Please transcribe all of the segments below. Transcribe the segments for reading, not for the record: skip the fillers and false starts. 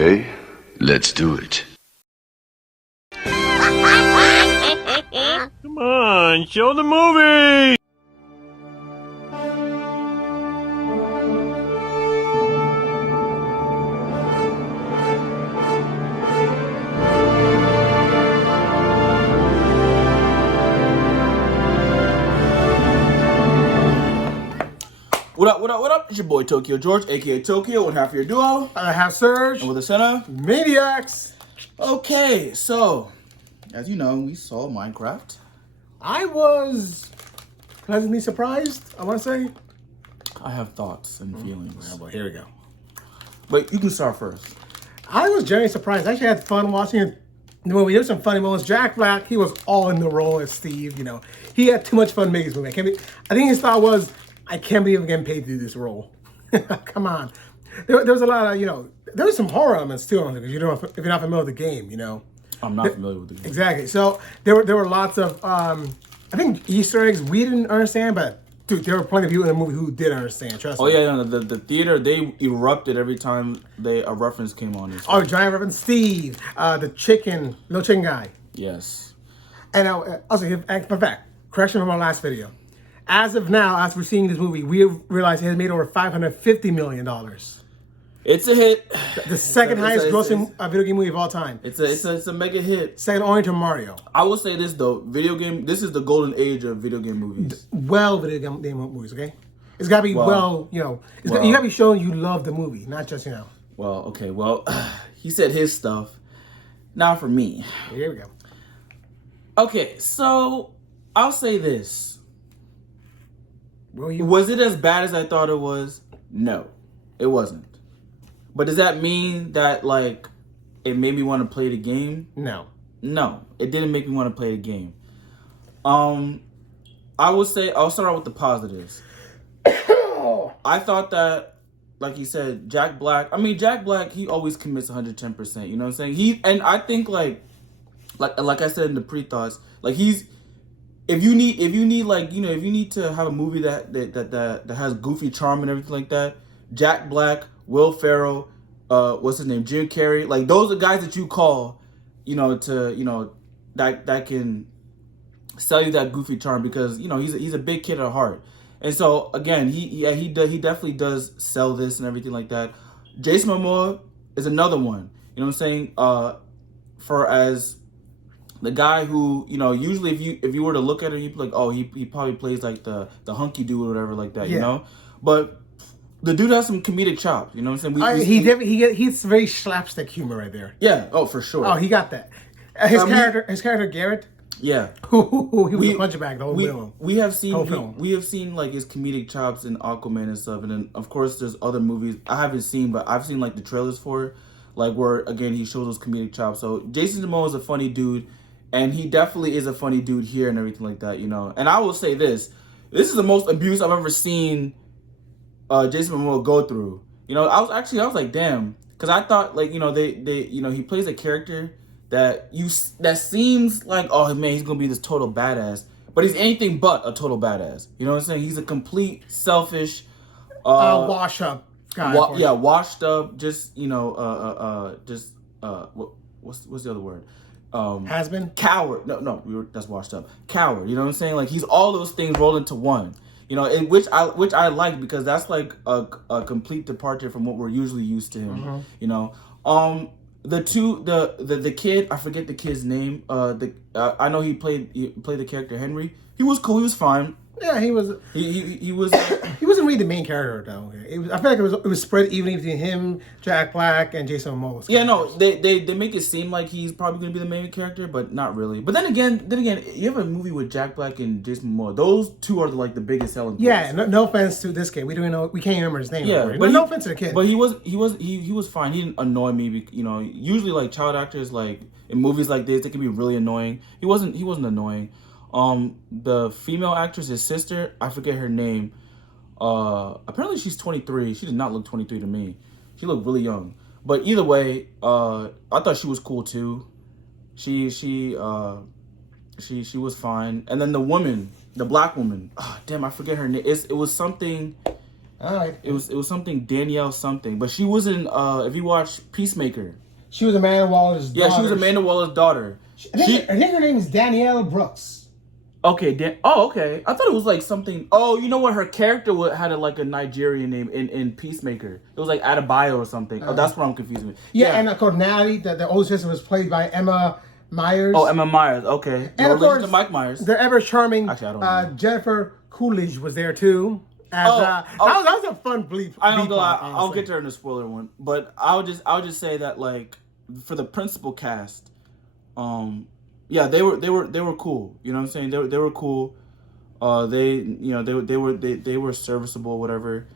Okay, let's do it. Come on, show the movie! What up, what up, what up? It's your boy Tokyo George, aka Tokyo, with half of your duo. I have Surge. And with the center. Maniacs. Okay, so, as you know, we saw Minecraft. I was pleasantly surprised, I want to say. I have thoughts and feelings. Well, here we go. But you can start first. I was genuinely surprised. I actually had fun watching the movie. There were some funny moments. Jack Black, he was all in the role as Steve, you know. He had too much fun making this movie. I think his thought was, I can't believe I'm getting paid to do this role. Come on. There was a lot of, there was some horror elements too, because if you're not familiar with the game, I'm not familiar with the game. Exactly. So there were lots of, I think, Easter eggs we didn't understand, but dude, there were plenty of people in the movie who did understand. Trust me. Oh yeah, the theater, they erupted every time a reference came on. Oh, giant reference, Steve, the little chicken guy. Yes. And also, in fact, correction from our last video. As of now, as we're seeing this movie, we realize it has made over $550 million. It's a hit. The second highest grossing video game movie of all time. It's a mega hit. Second only to Mario. I will say this though, this is the golden age of video game movies. Video game movies, okay? It's gotta be you gotta be showing you love the movie, not just, Well, okay, he said his stuff. Now for me. Here we go. Okay, so I'll say this. Well, Was it as bad as I thought it was? No, it wasn't. But does that mean that, it made me want to play the game? No. No, it didn't make me want to play the game. I would say, I'll start out with the positives. I thought that, like you said, Jack Black, he always commits 110%, you know what I'm saying? And I think, like I said in the pre-thoughts, if you need to have a movie that has goofy charm and everything like that, Jack Black, Will Ferrell, what's his name, Jim Carrey, those are guys that you call, that can sell you that goofy charm because he's a big kid at heart, and so again he definitely does sell this and everything like that. Jason Momoa is another one, you know what I'm saying, for as the guy who, usually if you were to look at him, you'd be like, oh, he probably plays like the hunky dude or whatever like that, But the dude has some comedic chops, you know what I'm saying? He's very slapstick humor right there. Yeah, oh, for sure. Oh, he got that. His character Garrett. Yeah. He was a punchback the whole film. We have seen his comedic chops in Aquaman and stuff, and then of course there's other movies I haven't seen, but I've seen the trailers for it, where again he shows those comedic chops. So Jason Momoa is a funny dude. And he definitely is a funny dude here and everything like that, And I will say this is the most abuse I've ever seen Jason Momoa go through. I was like, damn, because I thought he plays a character that seems like, oh man, he's gonna be this total badass, but he's anything but a total badass. You know what I'm saying? He's a complete selfish, wash up guy. Washed up. Just what's the other word? Has been coward. That's washed up. Coward. You know what I'm saying? He's all those things rolled into one. Which I like because that's a complete departure from what we're usually used to him. Mm-hmm. The kid, I forget the kid's name. I know he played the character Henry. He was cool. He was fine. Yeah, he was. He was. He wasn't really the main character though. I feel like it was spread evenly between him, Jack Black, and Jason Momoa. Yeah, no, they make it seem like he's probably gonna be the main character, but not really. But then again, you have a movie with Jack Black and Jason Momoa. Those two are the biggest selling points. Yeah, no offense to this kid. We can't remember his name. Yeah, but no offense to the kid. But he was fine. He didn't annoy me. Usually child actors in movies like this, they can be really annoying. He wasn't annoying. The female actress, his sister, I forget her name. Apparently she's 23. She did not look 23 to me. She looked really young. But either way, I thought she was cool too. She was fine. And then the black woman. Oh, damn, I forget her name. It was something. All right. It was something Danielle something, but she was in. If you watch Peacemaker, She was Amanda Waller's daughter. yeah, she was Amanda Waller's daughter. I think her name is Danielle Brooks. Okay, okay. I thought it was like something. Oh, you know what? Her character had like a Nigerian name in Peacemaker. It was like Adebayo or something. Oh, that's what I'm confused with. Yeah, and of course Natalie, the older sister, was played by Emma Myers. Oh, Emma Myers. Okay. And of course, to Mike Myers. the ever charming Actually, I don't know. Jennifer Coolidge was there too. As, that was a fun bleep. I don't know. I'll get to her in the spoiler one, but I'll just say that like for the principal cast, yeah, they were cool. You know what I'm saying? They were cool. They were serviceable, whatever.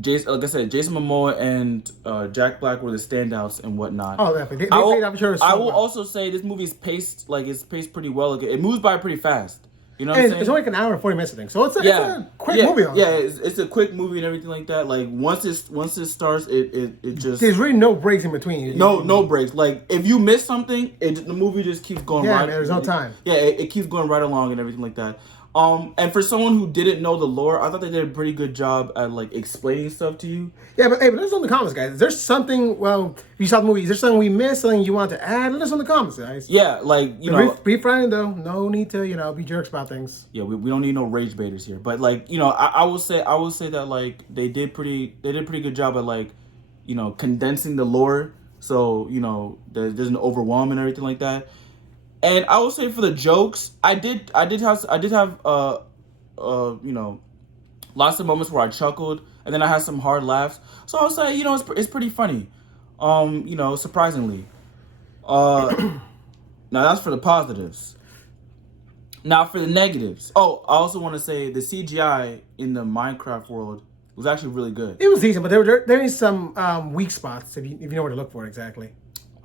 Jason, like I said, Jason Momoa and Jack Black were the standouts and whatnot. Oh, definitely. They played up sure. I will also say this movie is paced pretty well. It moves by pretty fast. You know what I'm saying? It's only like an hour and 40 minutes, I think. So it's a quick movie. It's a quick movie and everything like that. Like once it starts, it just there's really no breaks in between. No breaks. Like if you miss something, the movie just keeps going. Yeah, right. man, there's no time. It keeps going right along and everything like that. And for someone who didn't know the lore, I thought they did a pretty good job at like explaining stuff to you. Yeah, but let us know in the comments, guys. Is there something? Well, if you saw the movie, is there something we missed? Something you want to add? Let us know in the comments, guys. Yeah, like be friendly though. No need to be jerks about things. Yeah, we don't need no rage baiters here. But like I will say that like they did pretty good job at like condensing the lore, so there doesn't overwhelm and everything like that. And I will say for the jokes, I did have lots of moments where I chuckled, and then I had some hard laughs. So I would say it's pretty funny, surprisingly. Now that's for the positives. Now for the negatives. Oh, I also want to say the CGI in the Minecraft world was actually really good. It was decent, but there is some weak spots if you know where to look for exactly.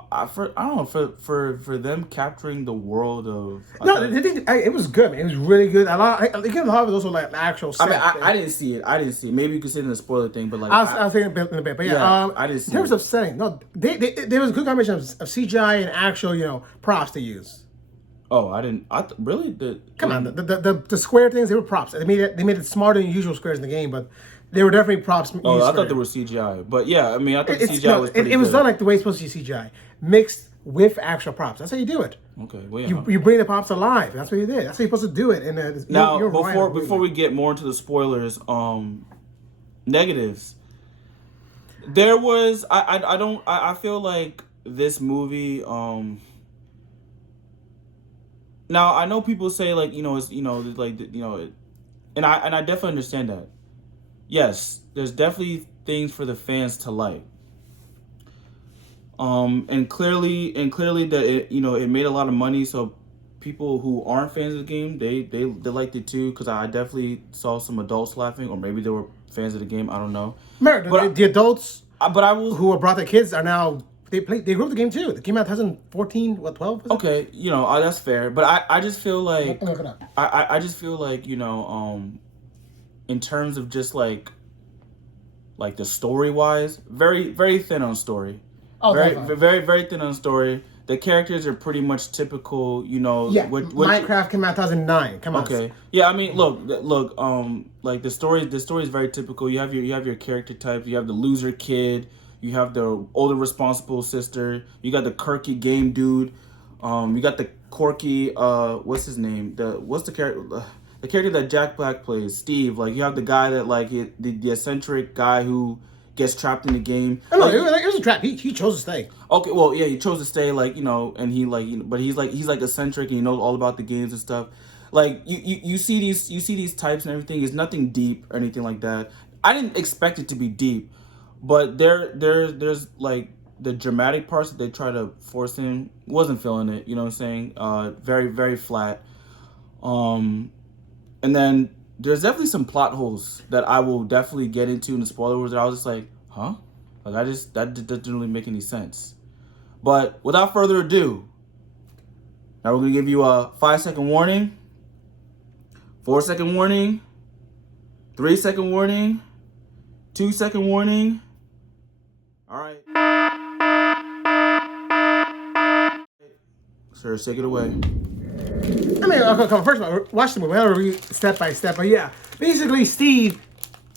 I don't know for them capturing the world of. It was good. Man. It was really good. A lot of those were like actual. I mean, I didn't see it. Maybe you could say it in the spoiler thing, but like I'll say it in a bit. But yeah, I didn't see. In terms of setting, no, there was a good combination of CGI and actual props to use. Oh, I didn't. Really? Come on, the square things, they were props. They made it smarter than usual squares in the game, but they were definitely props. Oh, I thought they were CGI, but yeah, I mean, I thought CGI was pretty it was good. done like the way it's supposed to be CGI, mixed with actual props. That's how you do it. Okay, well, yeah. You bring the props alive. That's what you did. That's how you're supposed to do it. And now, before we get more into the spoilers, negatives. There was I feel like this movie. Now I know people say like it's like and I definitely understand that. Yes, there's definitely things for the fans to like. And clearly that it made a lot of money, so people who aren't fans of the game, they liked it too, because I definitely saw some adults laughing, or maybe they were fans of the game, I don't know. The adults who brought their kids are now they grew up the game too. It came out 2014, 12? Okay, that's fair, but I just feel like I just feel like in terms of just like the story wise, very very thin on story. Oh, very very thin on story. The characters are pretty much typical, Yeah, Minecraft came out 2009. Come on. Okay. Yeah, I mean, look. Like the story is very typical. You have your character types. You have the loser kid. You have the older responsible sister. You got the quirky game dude. You got the quirky. What's his name? What's the character? The character that Jack Black plays, Steve. Like you have the guy that the eccentric guy who gets trapped in the game. No, it was a trap. He chose to stay. Okay, well, yeah, he chose to stay, and he but he's eccentric and he knows all about the games and stuff. Like you see these types and everything. It's nothing deep or anything like that. I didn't expect it to be deep, but there's like the dramatic parts that they try to force in. Wasn't feeling it. You know what I'm saying? Very very flat. And then there's definitely some plot holes that I will definitely get into in the spoiler words that I was just like, huh? Like that didn't really make any sense. But without further ado, now we're gonna give you a 5-second warning, 4-second warning, 3-second warning, 2-second warning. All right. Sir, take it away. I mean, okay, first of all, watch the movie. I don't read step by step, but yeah, basically, Steve,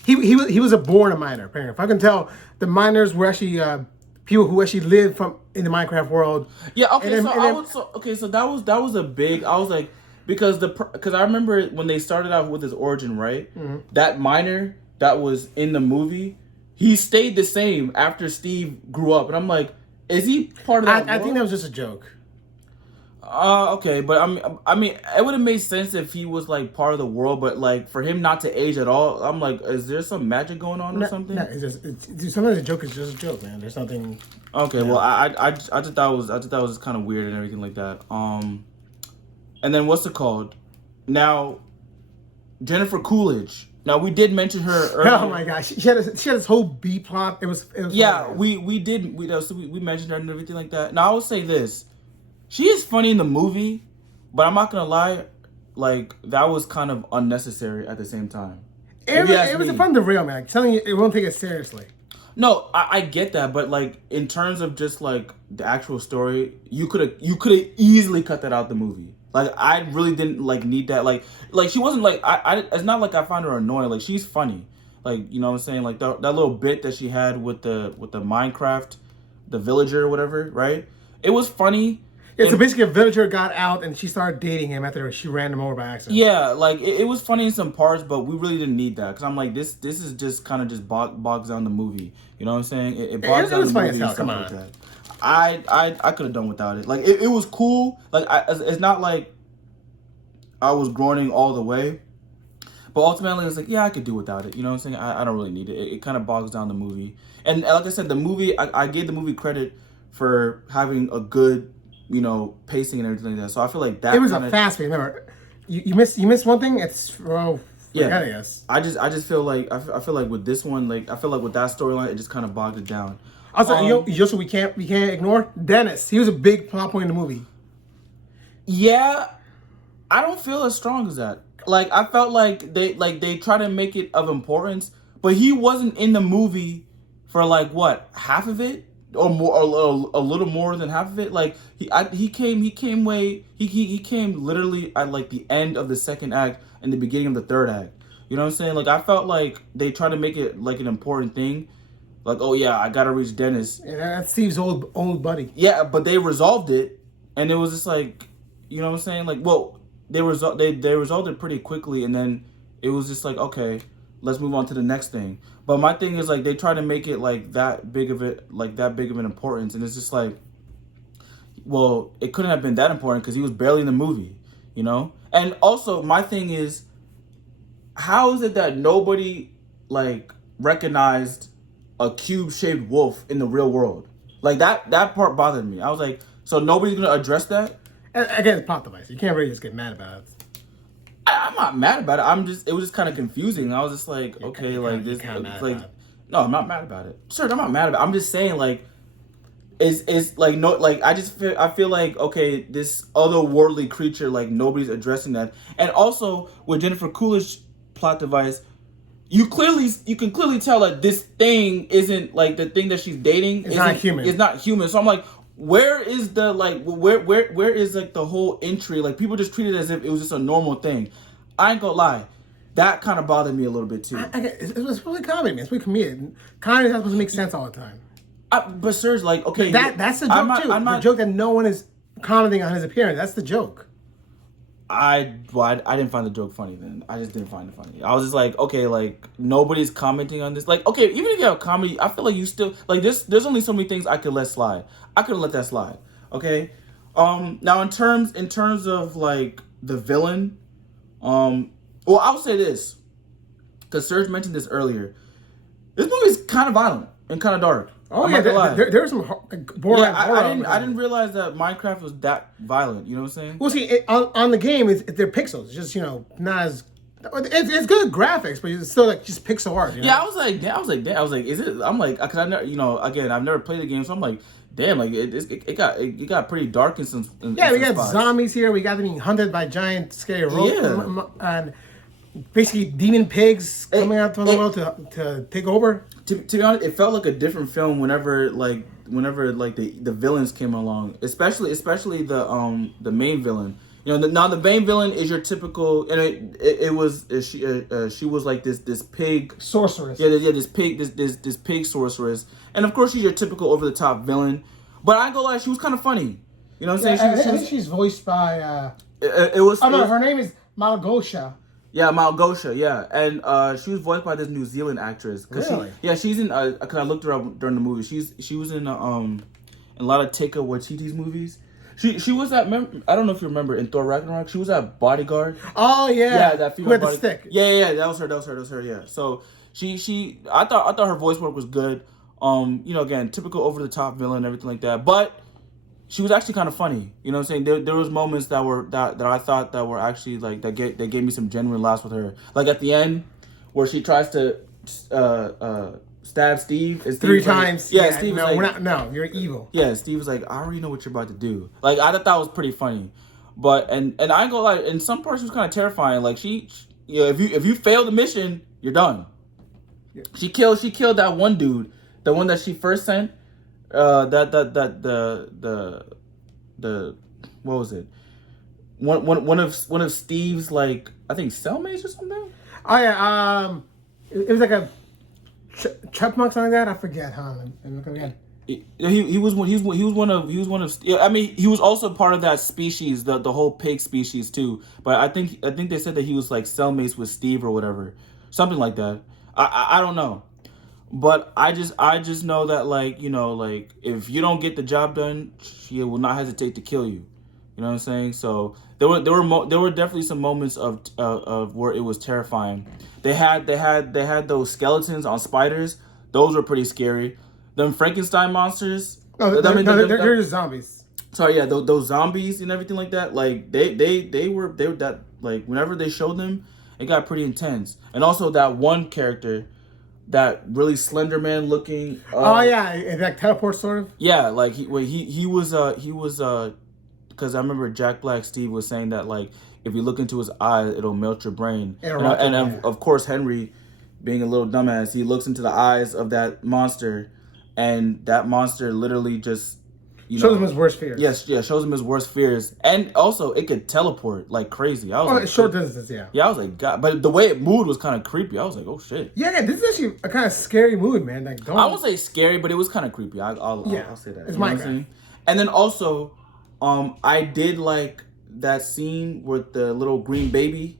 he was a born a miner. Apparently, if I can tell, the miners were actually people who actually lived from in the Minecraft world. Yeah. Okay. And then- So that was a big. I was like, because I remember when they started out with his origin, right? Mm-hmm. That miner that was in the movie, he stayed the same after Steve grew up, and I'm like, is he part of that? I think world? that was just a joke. Okay, but I mean, it would have made sense if he was like part of the world, but like for him not to age at all, I'm like, is there some magic going on or something? No, sometimes a joke is just a joke, man. There's nothing. Okay, well, I just thought that was kind of weird and everything like that. And then what's it called? Now, Jennifer Coolidge. Now we did mention her earlier. Oh my gosh, she had this whole B plot. It was Yeah, hilarious. we mentioned her and everything like that. Now I will say this: she is funny in the movie, but I'm not gonna lie, like that was kind of unnecessary at the same time. If you ask It was a me. fun derail, man. I'm telling you, it won't take it seriously. No, I get that, but like in terms of just like the actual story, you could have easily cut that out the movie. Like I really didn't like need that. Like she wasn't like I it's not like I find her annoying. Like she's funny. Like you know what I'm saying. Like that little bit that she had with the Minecraft, the villager or whatever, right? It was funny. Yeah, so And- basically, a villager got out and she started dating him after she ran him over by accident. Yeah, like it was funny in some parts, but we really didn't need that because I'm like this is just kind of just bogs down the movie. You know what I'm saying? It bogs It down was the funny movie as and hell, stuff come like on. that. I could have done without it. Like it was cool. Like it's not like I was groaning all the way, but ultimately it's like yeah I could do without it. You know what I'm saying? I don't really need it. It kind of bogs down the movie. And like I said, the movie I gave the movie credit for having a good pacing and everything like that. So I feel like that It was kinda, a fast pace. Remember, you missed one thing. It's Yeah. I guess. I just feel like I feel like with this one, like I feel like with that storyline, it just kind of bogged it down. Also, also we can't ignore Dennis. He was a big plot point in the movie. Yeah, I don't feel as strong as that. Like I felt like they try to make it of importance, but he wasn't in the movie for like what half of it or more, or a little more than half of it. Like he came literally at like the end of the second act and the beginning of the third act. You know what I'm saying? Like I felt like they tried to make it like an important thing. Like, oh yeah, I gotta reach Dennis. And that's Steve's old buddy. Yeah, but they resolved it, and it was just like, you know what I'm saying? Like, well, they resolved it pretty quickly, and then it was just like, okay, let's move on to the next thing. But my thing is like they try to make it like that big of an importance, and it's just like, well, it couldn't have been that important because he was barely in the movie, you know. And also, my thing is, how is it that nobody like recognized a cube-shaped wolf in the real world? Like that part bothered me. I was like, so nobody's gonna address that? And again, it's plot device. You can't really just get mad about it. I'm not mad about it. It was just kind of confusing. I was just like, okay, like this, kinda mad it's like, about it. no, I'm not mad about it. Sure, I'm not mad about it. I'm just saying, like, it's like no, like I feel like okay, this otherworldly creature, like nobody's addressing that. And also with Jennifer Coolidge plot device, you can clearly tell that this thing isn't like the thing that she's dating. It's not human. It's not human. So I'm like, where is the like where is like the whole entry? Like people just treat it as if it was just a normal thing. I ain't gonna lie, that kind of bothered me a little bit too. It was really comedy, man. It's really comedic. Comedy is not supposed to make sense all the time. But Serge, like, okay, That's the joke too. The joke that no one is commenting on his appearance. That's the joke. I didn't find the joke funny then. I just didn't find it funny. I was just like, okay, like nobody's commenting on this. Like, okay, even if you have comedy, I feel like you still like this. There's only so many things I could let slide. I could have let that slide. Okay. Now in terms of like the villain, well, I'll say this because Serge mentioned this earlier. This movie is kind of violent and kind of dark. Oh I'm yeah, not gonna lie. there's some boring. Yeah, I didn't realize that Minecraft was that violent. You know what I'm saying? Well, see, on the game, they're pixels. It's just not as. It's good graphics, but it's still like just pixel art. You know? Yeah, I was like, is it? I'm like, cause I never, again, I've never played the game, so I'm like, damn, like it got pretty dark in some. Yeah, we got spots. zombies here. We got them being hunted by giant scary robots, Yeah. and basically demon pigs coming out from the world to take over. To be honest, it felt like a different film whenever the villains came along, especially the main villain. You know, now the main villain is your typical, and she was like this pig Sorceress. Yeah, this pig sorceress, and of course she's your typical over the top villain. But I ain't gonna lie, she was kind of funny. You know what I'm saying? I think she's voiced by. It was. Her name is Malgosha. Yeah, Malgosha. Yeah, and she was voiced by this New Zealand actress. Really? She's in. Cause I looked her up during the movie. She was in a lot of Taika Waititi's movies. She was at. I don't know if you remember in Thor Ragnarok. She was at Bodyguard. Oh yeah. Yeah, that female with the stick. Yeah. That was her. Yeah. So I thought her voice work was good. You know, again, typical over the top villain, everything like that. But she was actually kind of funny. You know what I'm saying? There was moments that I thought that were actually like that gave me some genuine laughs with her. Like at the end, where she tries to stab Steve. And 3 times. Yeah, Steve no, was we're not. No, you're evil. Yeah, Steve was like, I already know what you're about to do. Like I thought that was pretty funny. But and I ain't gonna lie, in some parts she was kind of terrifying. Like she you know, if you fail the mission, you're done. Yeah. She killed that one dude, the one that she first sent. The what was it? One of Steve's, like, I think cellmates or something. Oh yeah, it was like a chipmunk, something like that. I forget. He was one of. Yeah, I mean, he was also part of that species, the whole pig species too. But I think they said that he was like cellmates with Steve or whatever, something like that. I don't know, but I just know that, like, you know, like if you don't get the job done, she will not hesitate to kill you. You know what I'm saying? So there were definitely some moments of where it was terrifying. They had those skeletons on spiders. Those were pretty scary. Them Frankenstein monsters. No, they're just zombies. Sorry, yeah, those zombies and everything like that. Like they were that, like, whenever they showed them, it got pretty intense. And also that one character, that really Slender Man looking. Oh yeah, that teleport sort of. Yeah, like he was because I remember Jack Black Steve was saying that, like, if you look into his eyes, it'll melt your brain. And of course, Henry, being a little dumbass, he looks into the eyes of that monster, and that monster literally just shows him his worst fears. Yes, yeah, shows him his worst fears, and also it could teleport like crazy. I was like, short distance, yeah. Yeah, I was like, God, but the way it moved was kind of creepy. I was like, oh shit. Yeah, this is actually a kind of scary mood, man. Like, I won't say scary, but it was kind of creepy. I'll say that. It's Minecraft. And then also, I did like that scene with the little green baby.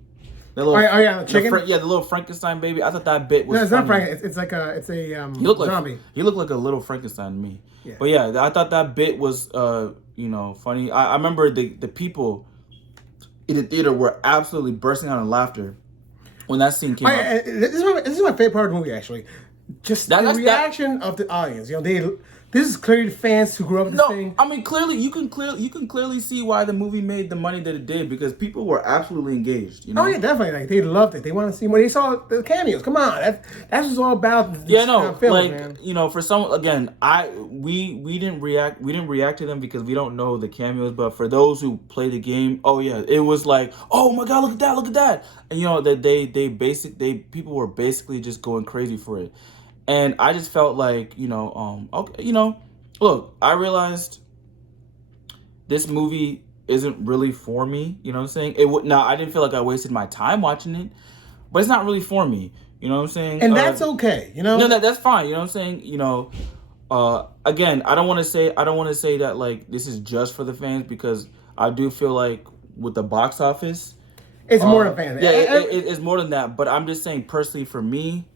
The little, the chicken. The little Frankenstein baby. I thought that bit was. No, it's funny. not Frankenstein. It's like a he looked zombie. He looked like a little Frankenstein to me. Yeah. But yeah, I thought that bit was funny. I remember the people in the theater were absolutely bursting out in laughter when that scene came out. This is my favorite part of the movie, actually. Just the reaction of the audience. You know, this is clearly fans who grew up with this thing. I mean, clearly you can clearly see why the movie made the money that it did, because people were absolutely engaged. You know? Oh yeah, definitely. Like, they loved it. They wanted to see more. They saw the cameos. Come on, that's what it's all about. Film, like, man. You know, for some, again, we didn't react to them because we don't know the cameos. But for those who play the game, oh yeah, it was like, oh my God, look at that, and you know that people were basically just going crazy for it. And I just felt like, okay, look, I realized this movie isn't really for me. You know what I'm saying? I didn't feel like I wasted my time watching it, but it's not really for me. You know what I'm saying? And that's okay. You know? No, that's fine. You know what I'm saying? Again, I don't want to say that, like, this is just for the fans, because I do feel like with the box office, it's more than fans. Yeah, it's more than that. But I'm just saying, personally, for me,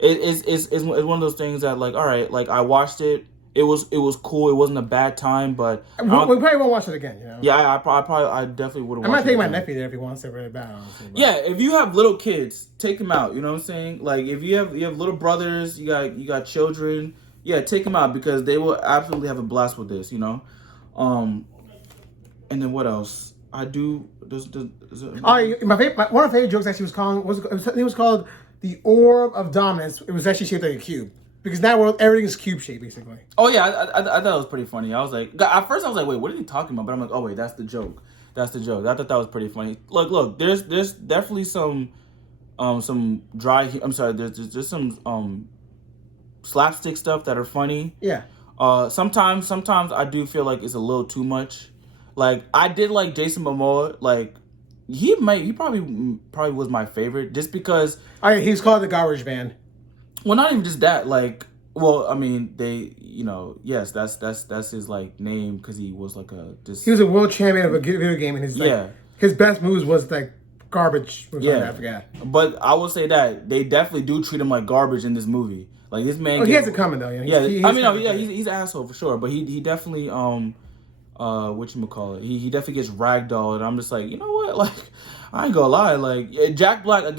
It's one of those things that, like, all right, like, I watched it. It was cool. It wasn't a bad time, but we probably won't watch it again. You know? Yeah, I definitely would have. I might take my nephew there if he wants it really bad. Honestly, yeah, if you have little kids, take them out. You know what I'm saying? Like, if you have little brothers, you got children. Yeah, take them out, because they will absolutely have a blast with this. You know, and then what else? I do. One of my favorite jokes actually was called the Orb of Dominance. It was actually shaped like a cube, because that world everything is cube shaped basically. Oh yeah, I thought it was pretty funny. I was like, at first I was like, wait, what are they talking about? But I'm like, oh wait, that's the joke. I thought that was pretty funny. Look, there's definitely some dry. I'm sorry, there's some slapstick stuff that are funny. Yeah. Sometimes I do feel like it's a little too much. Like I did like Jason Momoa. Like he probably was my favorite just because. Oh, yeah, he's called the garbage man. Well, not even just that. Like, well, I mean, yes, that's his like name because he was like he was a world champion of a video game, and his best moves was like garbage. I forgot. But I will say that they definitely do treat him like garbage in this movie. Like this man. He has it coming though. He's an asshole for sure. But he definitely whatchamacallit, he definitely gets ragdolled, and I'm just like, you know what, like I ain't gonna lie, like Jack Black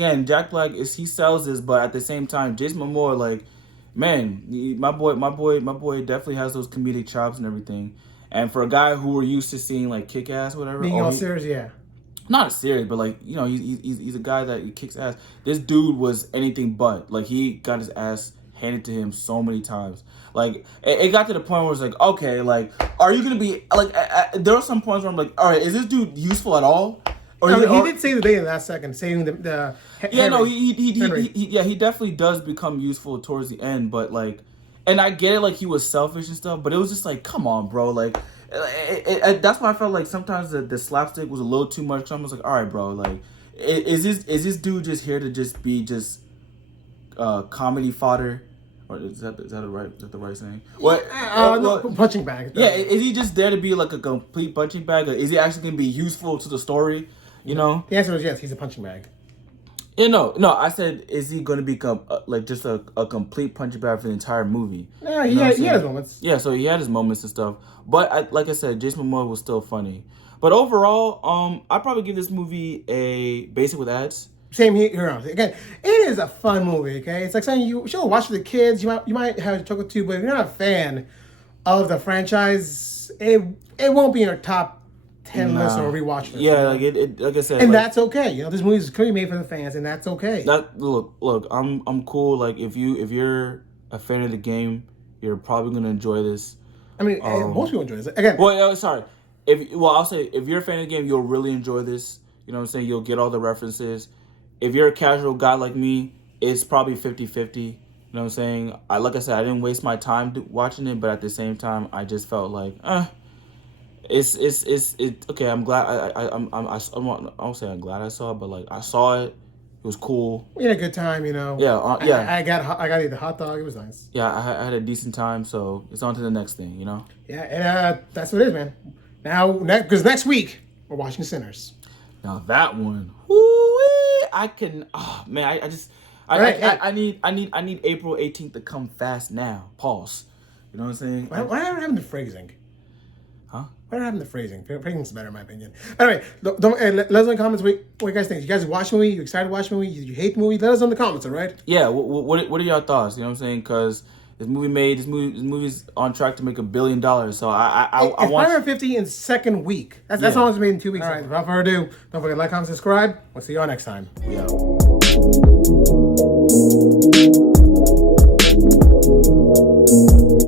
he sells this, but at the same time Jason Momoa, like, man, my boy definitely has those comedic chops and everything. And for a guy who we're used to seeing like kick ass, whatever, being all serious, yeah, not serious, but like, you know, he's a guy that kicks ass. This dude was anything but. Like he got his ass handed to him so many times. Like it got to the point where it's like, okay, like, are you gonna be like? There are some points where I'm like, all right, is this dude useful at all? Or he did save the day in that second, saving the yeah, Henry. No, he definitely does become useful towards the end, but like, and I get it, like he was selfish and stuff, but it was just like, come on, bro, like. That's why I felt like sometimes the slapstick was a little too much. So I was like, all right, bro, like, is this dude just here to just be comedy fodder? Or is that the right saying? What? No, punching bag. Yeah, is he just there to be like a complete punching bag, or is he actually gonna be useful to the story? You know. The answer is yes. He's a punching bag. Yeah, no. I said, is he gonna become like just a complete punching bag for the entire movie? Yeah, he had his moments. Yeah, so he had his moments and stuff. But like I said, Jason Momoa was still funny. But overall, I'd probably give this movie a basic with ads. Same here. Again, it is a fun movie. Okay, it's like something you should watch with the kids. You might have a chuckle too, but if you're not a fan of the franchise, it won't be in your top 10 list or rewatch list. Yeah, like it like I said, and like, that's okay. You know, this movie is clearly made for the fans, and that's okay. Look, I'm cool. Like if you're a fan of the game, you're probably gonna enjoy this. I mean, most people enjoy this. Again, well, sorry. I'll say if you're a fan of the game, you'll really enjoy this. You know what I'm saying? You'll get all the references. If you're a casual guy like me, it's probably 50-50. You know what I'm saying? Like I said, I didn't waste my time watching it, but at the same time, I just felt like, it's okay. I'm glad. I won't say I'm glad I saw it, but like I saw it. It was cool. We had a good time, you know. Yeah, I got to eat the hot dog. It was nice. Yeah, I had a decent time. So it's on to the next thing, you know. Yeah, and that's what it is, man. Now, because next week we're watching Sinners. Now that one, woo-wee, I can. Oh man, I need April 18th to come fast now. Pause. You know what I'm saying? Why are having the phrasing? Huh? Why are having the phrasing? Phrasing's better in my opinion. Anyway, let us know in the comments what you guys think. You guys watch the movie? You excited to watch the movie? You hate the movie? Let us know in the comments, all right? Yeah. What are your thoughts? You know what I'm saying? Because this movie's on track to make $1 billion. So I want 550 in second week. That's all it's made in 2 weeks. All right. Without further ado, don't forget to like, comment, subscribe. We'll see you all next time. Yeah.